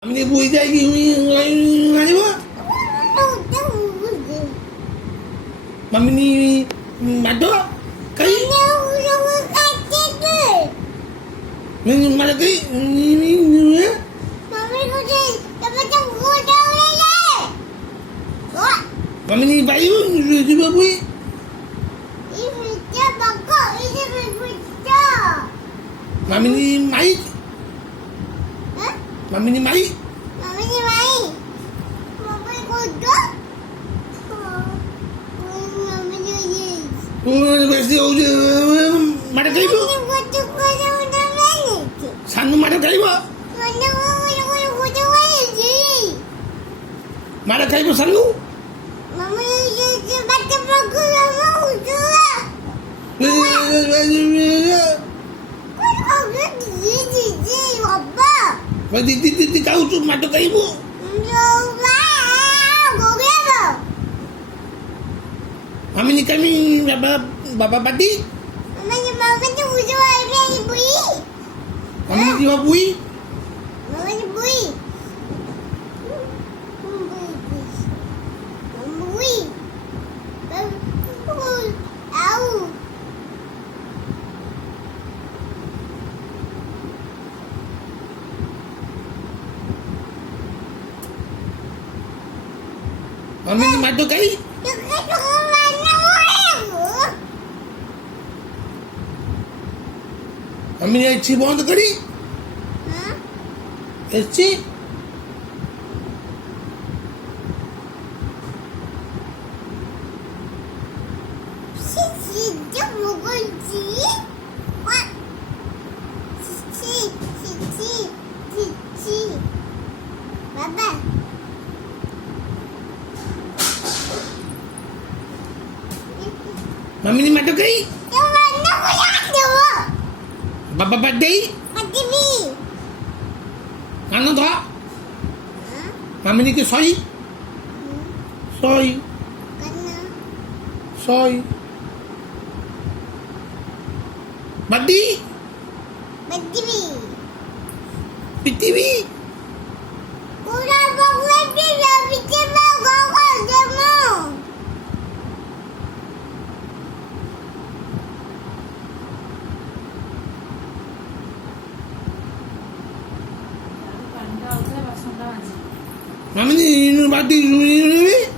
Ini buat lagi ni apa? Mami ni ada kai. Ni mana kai? Ni ya. Mami ni bayu ni juga buat. Mami ni mai. Mami ni mai. Pasti aja. Mana kai bu? Sanu mana kai bu? Mana kai bu sanu? Di tahu tu mata kai bu. Mami ni kami bapa pati. Mami ni bui. Mami ni mata kai. Mami ni अच्छी बंद करी. अच्छी. Mami ni mata kai. Bapa pati. Ano to? Mami ni ke soy. Soy. Pati. PTV. Mami ni pati ni.